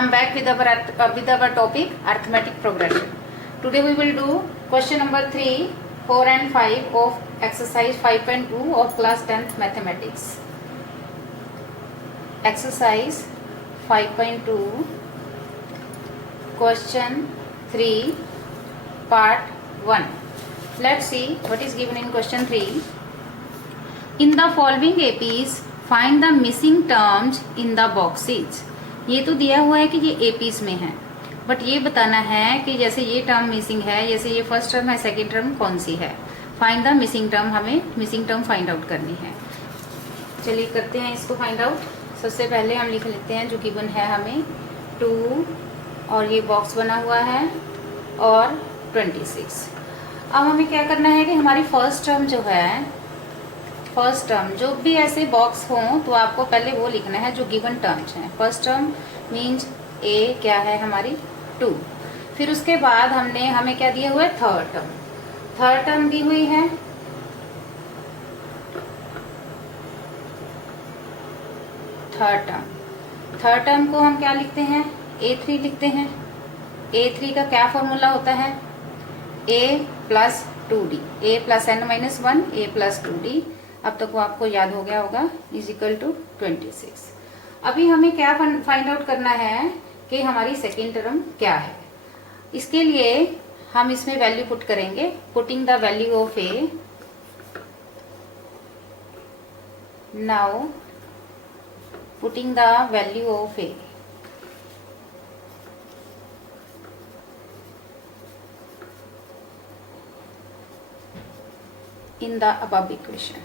I'm back with our topic arithmetic progression. Today we will do question number 3, 4 and 5 of exercise 5.2 of class 10th mathematics. Exercise 5.2 question 3 part 1. Let's see what is given in question 3. In the following APs find the missing terms in the boxes. ये तो दिया हुआ है कि ये apis में है, but ये बताना है कि जैसे ये टर्म मिसिंग है, जैसे ये फर्स्ट टर्म है, सेकेंड टर्म कौन सी है. फाइंड द मिसिंग टर्म, हमें मिसिंग टर्म फाइंड आउट करनी है. चलिए करते हैं इसको फाइंड आउट. सबसे पहले हम लिख लेते हैं जो गिवन है हमें 2 और ये बॉक्स बना हुआ है और 26. अब हमें क्या करना है कि हमारी फर्स्ट टर्म जो है, फर्स्ट टर्म जो भी ऐसे बॉक्स हों तो आपको पहले वो लिखना है जो गिवन टर्म्स हैं. फर्स्ट टर्म मीन्स ए क्या है हमारी 2. फिर उसके बाद हमें क्या दिया हुआ है, थर्ड टर्म. थर्ड टर्म दी हुई है थर्ड टर्म को हम क्या लिखते हैं, A3 लिखते हैं. A3 का क्या फॉर्मूला होता है, A plus 2D, A plus n-1 A plus 2D. अब तक वो आपको याद हो गया होगा, इज इक्वल टू 26. अभी हमें क्या फाइंड आउट करना है कि हमारी सेकेंड टर्म क्या है. इसके लिए हम इसमें वैल्यू पुट करेंगे. Putting the value of A. Now putting the value of A. in the above equation.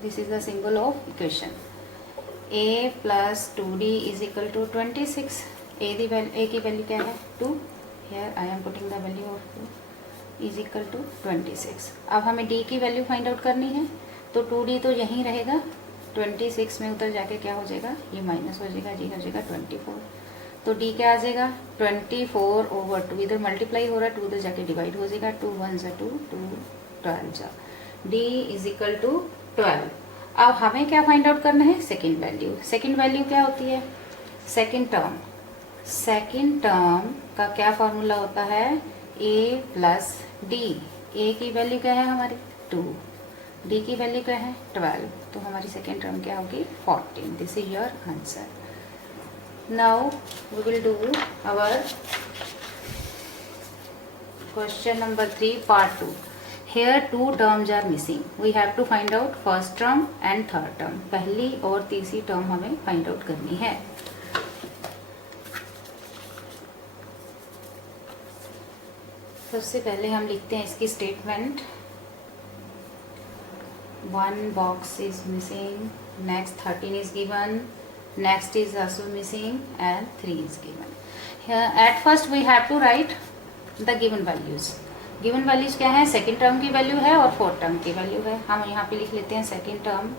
This is the symbol of equation. A plus 2D is equal to 26. A की value क्या है, 2. Here I am putting the value of 2 is equal to 26. अब हमें D की value find out करनी है, तो 2D तो यहीं रहेगा. 26 में उधर जाके क्या हो जाएगा, ये माइनस हो जाएगा, जी हो जाएगा 24. तो D क्या आ जाएगा, 24/2. इधर मल्टीप्लाई हो रहा है, 2 इधर जाके डिवाइड हो जाएगा. 2 1 जा 2, 2 12 जा. D is equal to 12. अब हमें क्या फाइंड आउट करना है, सेकेंड वैल्यू. सेकेंड वैल्यू क्या होती है, सेकेंड टर्म. सेकेंड टर्म का क्या फॉर्मूला होता है, A प्लस D. A की वैल्यू क्या है हमारी 2, D की वैल्यू क्या है 12. तो हमारी सेकेंड टर्म क्या होगी 14. This is your answer. Now we will do our question number 3 part 2. Here two terms are missing. We have to find out first term and third term. पहली और तीसरी टर्म हमें फाइंड आउट करनी है. सबसे पहले हम लिखते हैं इसकी statement. 1 box is missing, next 13 is given, next is also missing and 3 is given. Here at first we have to write the given values. Given values क्या है, सेकेंड टर्म की वैल्यू है और फोर्थ टर्म की value है. हम यहाँ पे लिख लेते हैं सेकेंड टर्म.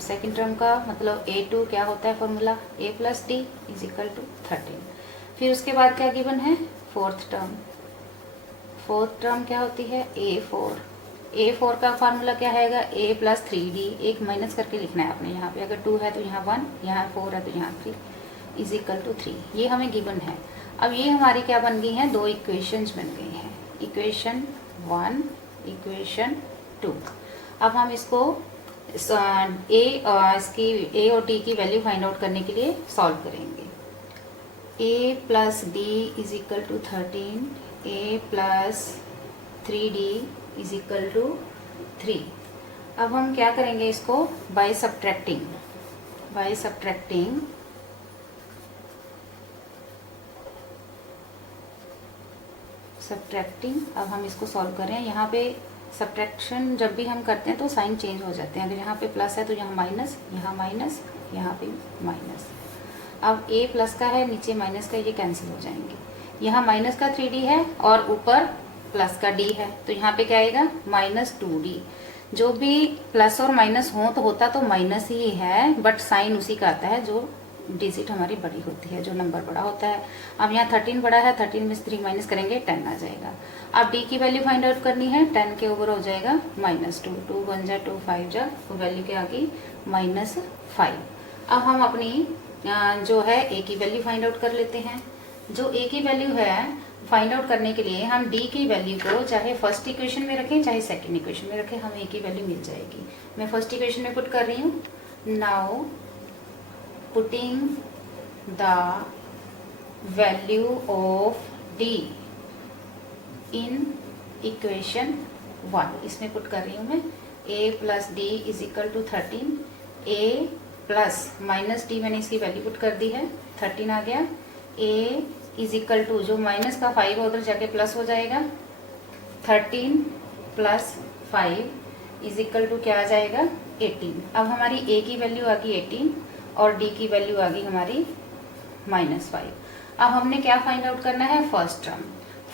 सेकेंड टर्म का मतलब A2 क्या होता है formula, A plus D is equal to 13. फिर उसके बाद क्या गिवन है, फोर्थ टर्म. फोर्थ टर्म क्या होती है, A4 का फार्मूला क्या है, A प्लस 3D. एक माइनस करके लिखना है आपने यहाँ पे. अगर 2 है तो यहाँ 1, यहाँ 4 है तो यहाँ 3 इज इक्वल टू 3. ये हमें गिवन है. अब ये हमारी क्या बन गई हैं, 2 इक्वेशंस बन गई हैं. Equation 1, equation 2. अब हम इसको इसकी A और D की वैल्यू फाइंड आउट करने के लिए सॉल्व करेंगे. A plus D is equal to 13, A plus 3D is equal to 3. अब हम क्या करेंगे इसको, बाय सब्ट्रैक्टिंग. अब हम इसको सॉल्व करें. यहाँ पे सब्ट्रैक्शन जब भी हम करते हैं तो साइन चेंज हो जाते हैं. अगर यहाँ पे प्लस है तो यहाँ माइनस, यहाँ पे माइनस. अब A प्लस का है, नीचे माइनस का, ये कैंसिल हो जाएंगे. यहाँ माइनस का 3D है और ऊपर प्लस का D है, तो यहाँ पे क्या आएगा माइनस 2D. जो भी प्लस और माइनस हो तो होता तो माइनस ही है, बट साइन उसी का आता है जो डिजिट हमारी बड़ी होती है, जो नंबर बड़ा होता है। अब यहाँ 13 बड़ा है, 13 में से 3 माइनस करेंगे 10 आ जाएगा। अब डी की वैल्यू फाइंड आउट करनी है, 10 के ऊपर हो जाएगा -2, 2 1 जा 2 5 जा, तो वैल्यू क्या आ गई -5। अब हम अपनी जो है ए की वैल्यू फाइंड आउट कर लेते हैं। जो ए की वैल्यू है फाइंड आउट करने के लिए हम डी की वैल्यू को चाहे फर्स्ट इक्वेशन में रखें चाहे सेकंड इक्वेशन में रखें, हमें ए की वैल्यू मिल जाएगी। मैं फर्स्ट इक्वेशन में पुट कर रही हूँ। Now putting the value of D in equation 1, इसमें पुट कर रही हूँ मैं। a plus D is equal to 13, a plus minus D मैंने इसकी वैल्यू पुट कर दी है, 13 आ गया। a इज इक्वल टू जो माइनस का 5 है उधर जाके प्लस हो जाएगा, 13 प्लस 5 इज इक्वल टू क्या आ जाएगा 18। अब हमारी a की वैल्यू आ गई 18 और d की वैल्यू आ गई हमारी -5। अब हमने क्या फाइंड आउट करना है, फर्स्ट टर्म।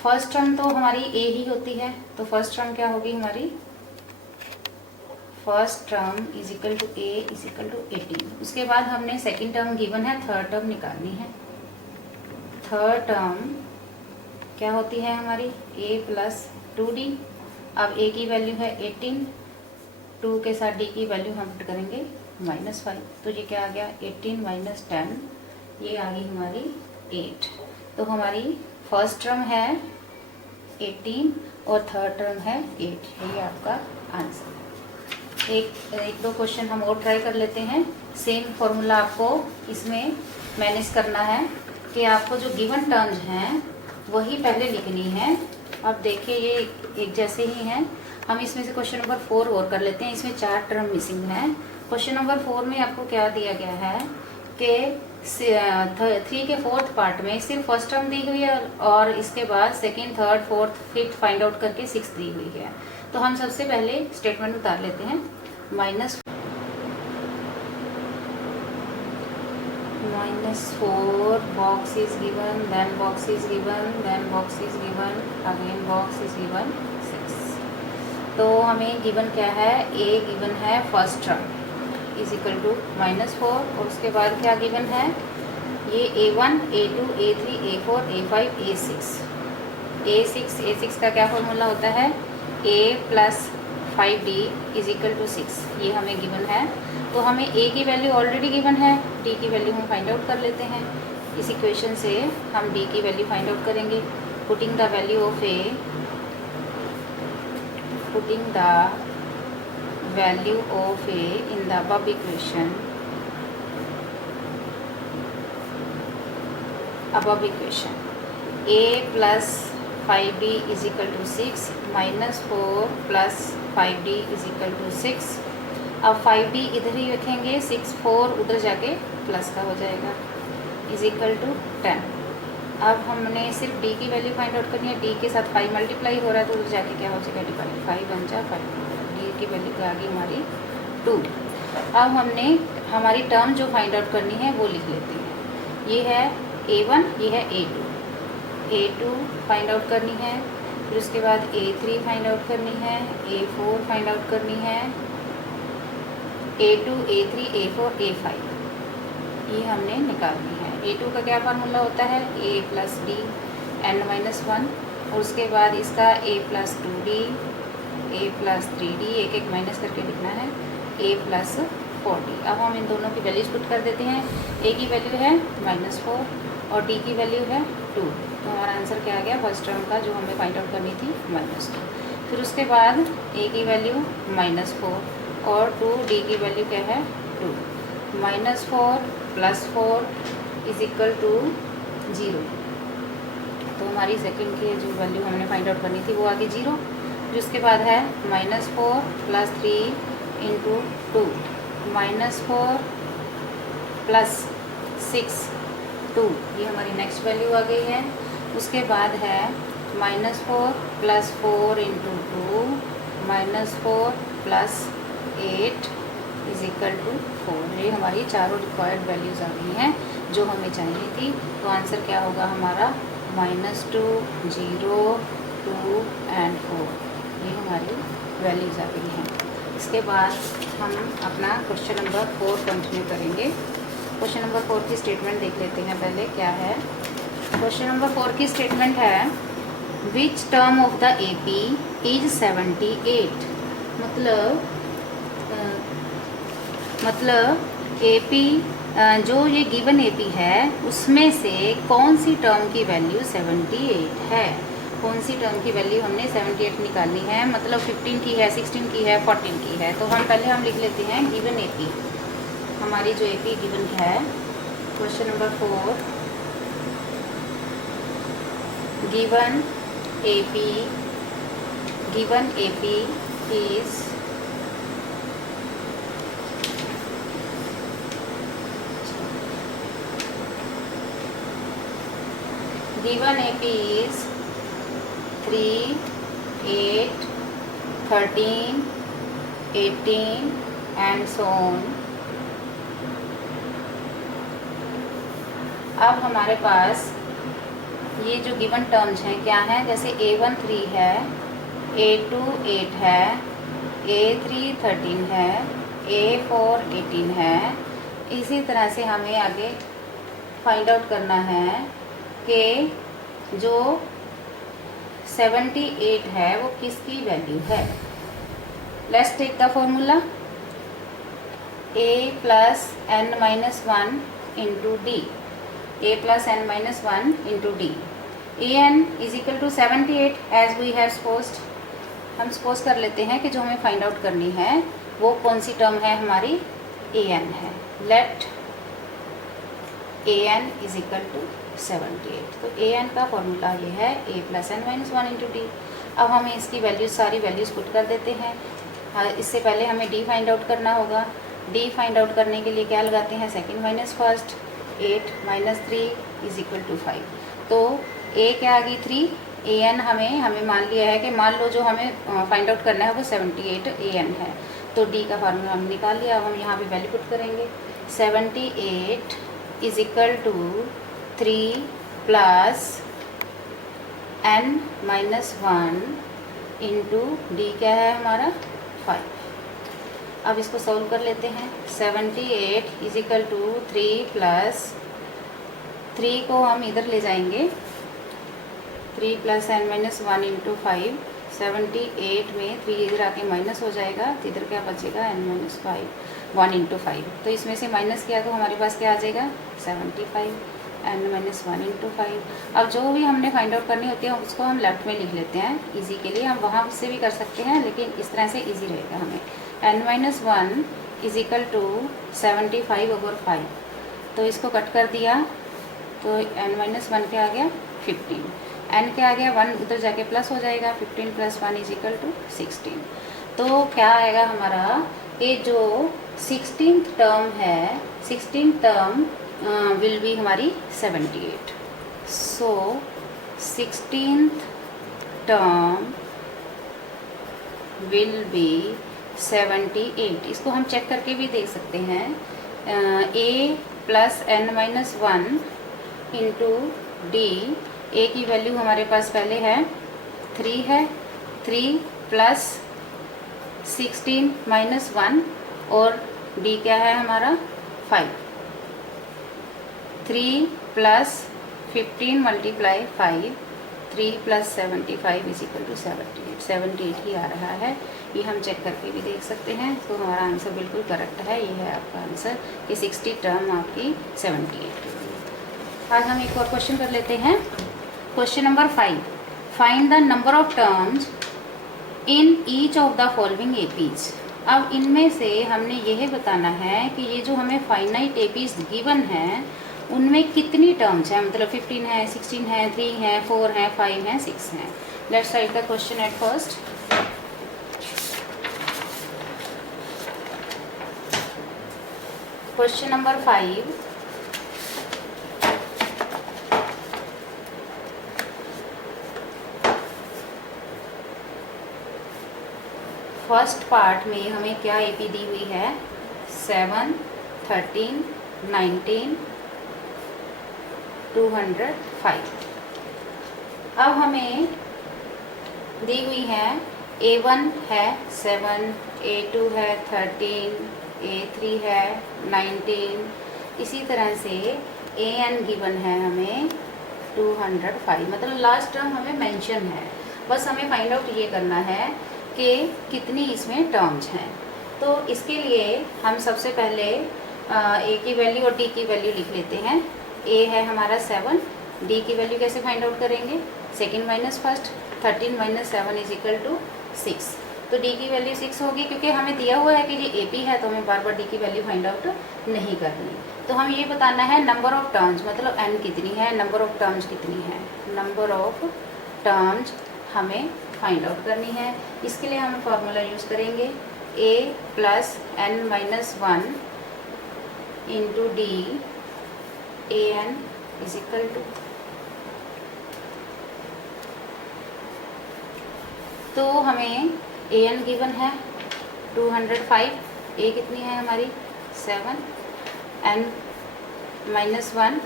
फर्स्ट टर्म तो हमारी a ही होती है, तो फर्स्ट टर्म क्या होगी हमारी, first term is equal to a is equal to 18। उसके बाद हमने सेकेंड टर्म गिवन है, थर्ड टर्म निकालनी है। थर्ड टर्म क्या होती है हमारी, a प्लस 2d। अब a की वैल्यू है 18, 2 के साथ d की वैल्यू हम पुट करेंगे -5, तो ये क्या आ गया 18 माइनस 10, ये आ गई हमारी 8। तो हमारी फर्स्ट टर्म है 18 और थर्ड टर्म है 8, यही आपका आंसर। एक दो क्वेश्चन हम और ट्राई कर लेते हैं। सेम फॉर्मूला आपको इसमें मैनेज करना है कि आपको जो गिवन टर्म्स हैं वही पहले लिखनी है। अब देखिए ये एक जैसे ही हैं। हम इसमें से क्वेश्चन नंबर 4 और कर लेते हैं। इसमें 4 टर्म मिसिंग हैं। क्वेश्चन नंबर 4 में आपको क्या दिया गया है कि 3 के 4th पार्ट में सिर्फ फर्स्ट टर्म दी हुई है और इसके बाद second, third, fourth, fifth find out करके 6 दी हुई है। तो हम सबसे पहले स्टेटमेंट उतार लेते हैं। -4 box is given, then box is given, then box is given, again box is given 6। तो हमें गिवन क्या है, a गिवन है first term is equal to -4 और उसके बाद क्या गिवन है, ये a1, a2, a3, a4, a5, a6 का क्या फॉर्मूला होता है, a plus 5d is equal to 6, ये हमें गिवन है। तो हमें a की वैल्यू ऑलरेडी गिवन है, d की वैल्यू हम फाइंड आउट कर लेते हैं। इस इक्वेशन से हम d की वैल्यू फाइंड आउट करेंगे। Putting the value of a in the above equation a plus 5d is equal to 6 -4 plus 5d is equal to 6। अब 5d इधर ही रखेंगे, 6 4 उधर जाके प्लस का हो जाएगा इज इक्वल टू 10। अब हमने सिर्फ d की वैल्यू फाइंड आउट करनी है। d के साथ 5 मल्टीप्लाई हो रहा है तो उधर जाके क्या हो जाएगा डिवाइड, 5 1 जा 5, d की वैल्यू क्या आ गई हमारी 2। अब हमने हमारी टर्म जो फाइंड आउट करनी है वो लिख लेते हैं। ये है a1, ये है a2 फाइंड आउट करनी है। फिर उसके बाद a3 फाइंड आउट करनी है, a4 फाइंड आउट करनी है, a2, a3, a4, a5 ये हमने निकालनी है। a2 का क्या फार्मूला होता है, a प्लस डी n-1 और उसके बाद इसका a plus 2d, a plus 3d, एक एक माइनस करके लिखना है, a प्लस 4d। अब हम इन दोनों की वैल्यूज पुट कर देते हैं। a की वैल्यू है -4 और d की वैल्यू है 2, तो हमारा आंसर क्या आ गया, फर्स्ट टर्म का जो हमें फाइंड आउट करनी थी -2। फिर उसके बाद a की वैल्यू -4 और 2d की वैल्यू क्या है 2, -4 प्लस 4 इज इक्वल टू 0। तो हमारी सेकंड की जो वैल्यू हमने फाइंड आउट करनी थी वो आ गई 0। फिर उसके बाद है -4 प्लस 3 इंटू 2, -4 प्लस 6 2, ये हमारी नेक्स्ट वैल्यू आ गई है। उसके बाद है -4 plus 4 into 2, -4 plus 8 is equal to 4। ये हमारी चारों रिक्वायर्ड वैल्यूज़ आ गई हैं जो हमें चाहिए थी। तो आंसर क्या होगा हमारा, -2, 0, 2 एंड 4, ये हमारी वैल्यूज़ आ गई हैं। इसके बाद हम अपना क्वेश्चन नंबर 4 कंटिन्यू करेंगे। क्वेश्चन नंबर 4 की स्टेटमेंट देख लेते हैं पहले क्या है। क्वेश्चन नंबर 4 की स्टेटमेंट है which term of the AP is 78। मतलब AP जो ये गिवन AP है उसमें से कौन सी टर्म की वैल्यू 78 है। कौन सी टर्म की वैल्यू हमने 78 निकालनी है, मतलब 15 की है, 16 की है, 14 की है। तो हम लिख लेते हैं गिवन AP, हमारी जो AP गिवन है। Question number 4, given AP is given AP is 3, 8, 13, 18 and so on। अब हमारे पास ये जो गिवन टर्म्स हैं क्या हैं, जैसे A1 3 है, A2 8 है, A3 13 है, A4 18 है। इसी तरह से हमें आगे फाइंड आउट करना है कि जो 78 है वो किसकी वैल्यू है। Let's take the formula A plus n minus 1 into D। A plus n minus 1 into D। an is equal to 78 as we have supposed। हम सपोज कर लेते हैं कि जो हमें फाइंड आउट करनी है वो कौन सी टर्म है, हमारी an है। Let an is equal to 78। तो an का फॉर्मूला ये है A plus n minus 1 into D। अब हमें इसकी वैल्यूज, सारी वैल्यूज पुट कर देते हैं। इससे पहले हमें D फाइंड आउट करना होगा। D फाइंड आउट करने के लिए क्या लगाते हैं, second minus first. 8 minus 3 is equal to 5। तो A क्या आ गई 3, an हमें मान लिया है कि मान लो जो हमें फाइंड आउट करना है वो 78 an है। तो D का फार्मूला हमने निकाल लिया। अब हम यहाँ पे वैल्यू पुट करेंगे। 78 is equal to 3 plus n minus 1 into D क्या है हमारा 5। अब इसको सॉल्व कर लेते हैं। 78 इज इक्वल टू 3 प्लस 3 को हम इधर ले जाएंगे, 3 प्लस n माइनस 1 इंटू 5। 78 में 3 इधर आके माइनस हो जाएगा, तो इधर क्या बचेगा n माइनस 1 इंटू 5। तो इसमें से माइनस किया तो हमारे पास क्या आ जाएगा 75 n माइनस 1 इंटू 5। अब जो भी हमने फाइंड आउट करनी होती है उसको हम लेफ्ट में लिख लेते हैं इजी के लिए। हम वहाँ से भी कर सकते हैं लेकिन इस तरह से इजी रहेगा हमें। n minus 1 is equal to 75 over 5। तो इसको कट कर दिया तो n माइनस 1 क्या आ गया 15। n क्या आ गया 1 उधर जाके प्लस हो जाएगा, 15 प्लस 1 इज इक्वल टू 16। तो क्या आएगा हमारा, ये जो 16th टर्म है, 16th टर्म विल बी हमारी 78। सो 16th टर्म विल बी 78। इसको हम चेक करके भी देख सकते हैं। A plus n minus 1 into D. A की वैल्यू हमारे पास पहले है 3 है, 3 प्लस 16 माइनस 1 और डी क्या है हमारा 5। 3 plus 15 multiply 5, 3 plus 75 is equal to 78 ही आ रहा है। ये हम चेक करके भी देख सकते हैं। तो हमारा आंसर बिल्कुल करेक्ट है, ये है आपका आंसर कि 60 टर्म आपकी 78। आज हम एक और क्वेश्चन कर लेते हैं। Question number 5, find the number of terms in each of the following APs. अब इनमें से हमने यह बताना है कि ये जो हमें फाइनाइट एपीज गिवन है उनमें कितनी टर्म्स हैं, मतलब 15 है, 16 है, 3 है, 4 है, 5 है, 6 हैं। Let's write the question at first. Question number 5, first part में हमें क्या एपी दी हुई है 7, 13, 19, 205। अब हमें दी हुई है A1 है 7, A2 है 13, A3 है 19, इसी तरह से ए एन गिवन है हमें 205, मतलब लास्ट टर्म हमें मेंशन है, बस हमें फाइंड आउट ये करना है कि कितनी इसमें टर्म्स हैं। तो इसके लिए हम सबसे पहले ए की वैल्यू और डी की वैल्यू लिख लेते हैं। ए है हमारा 7, डी की वैल्यू कैसे फाइंड आउट करेंगे, second minus first, 13 minus 7 is equal to 6। तो डी की वैल्यू 6 होगी, क्योंकि हमें दिया हुआ है कि ये ए पी है तो हमें बार बार डी की वैल्यू फाइंड आउट नहीं करनी। तो हम ये बताना है नंबर ऑफ टर्म्स, मतलब एन कितनी है, नंबर ऑफ टर्म्स कितनी है, नंबर ऑफ टर्म्स हमें फाइंड आउट करनी है। इसके लिए हम फॉर्मूला यूज़ करेंगे a plus N minus 1 into D A N is equal to, तो हमें ए एन गिवन है 205, ए कितनी है हमारी 7, एन माइनस 1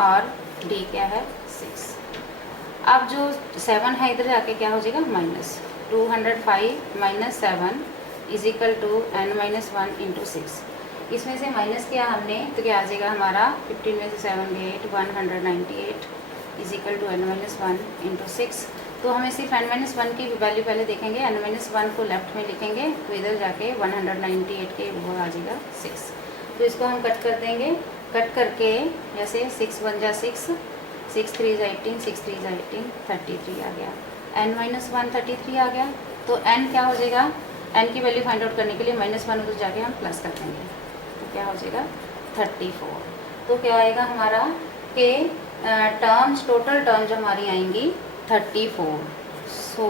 और डी क्या है 6। अब जो 7 है इधर जाके क्या हो जाएगा minus, 205 minus 7 is equal to N minus 1 into 6। इसमें से माइनस किया हमने तो क्या आ जाएगा हमारा 15 में से 7 गए 198 is equal to N minus 1 into 6। तो हमें सिर्फ एन माइनस 1 की वैल्यू पहले देखेंगे, एन माइनस 1 को लेफ्ट में लिखेंगे तो इधर जाके 198 के वो आ जाएगा 6। तो इसको हम कट कर देंगे, कट करके जैसे 6 1 जा 6, 6 3 जा 18, 6 3 जा 18, 33 आ गया, एन माइनस 1 33 आ गया। तो एन क्या हो जाएगा, एन की वैल्यू फाइंड आउट करने के लिए -1 उधर जाके हम प्लस कर देंगे, तो क्या हो जाएगा 34। तो क्या आएगा हमारा कि टर्म्स, टोटल टर्म्स हमारी आएंगी 34। सो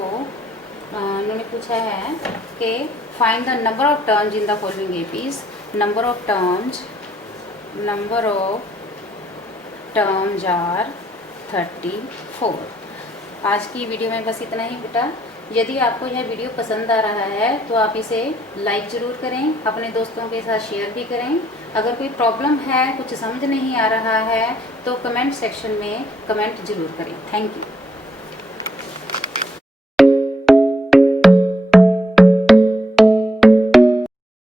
उन्होंने पूछा है कि find the number of terms in the following APs, number of terms are 34। आज की वीडियो में बस इतना ही बेटा। यदि आपको यह वीडियो पसंद आ रहा है तो आप इसे लाइक ज़रूर करें, अपने दोस्तों के साथ शेयर भी करें। अगर कोई प्रॉब्लम है, कुछ समझ नहीं आ रहा है तो कमेंट सेक्शन में कमेंट ज़रूर करें। Thank you.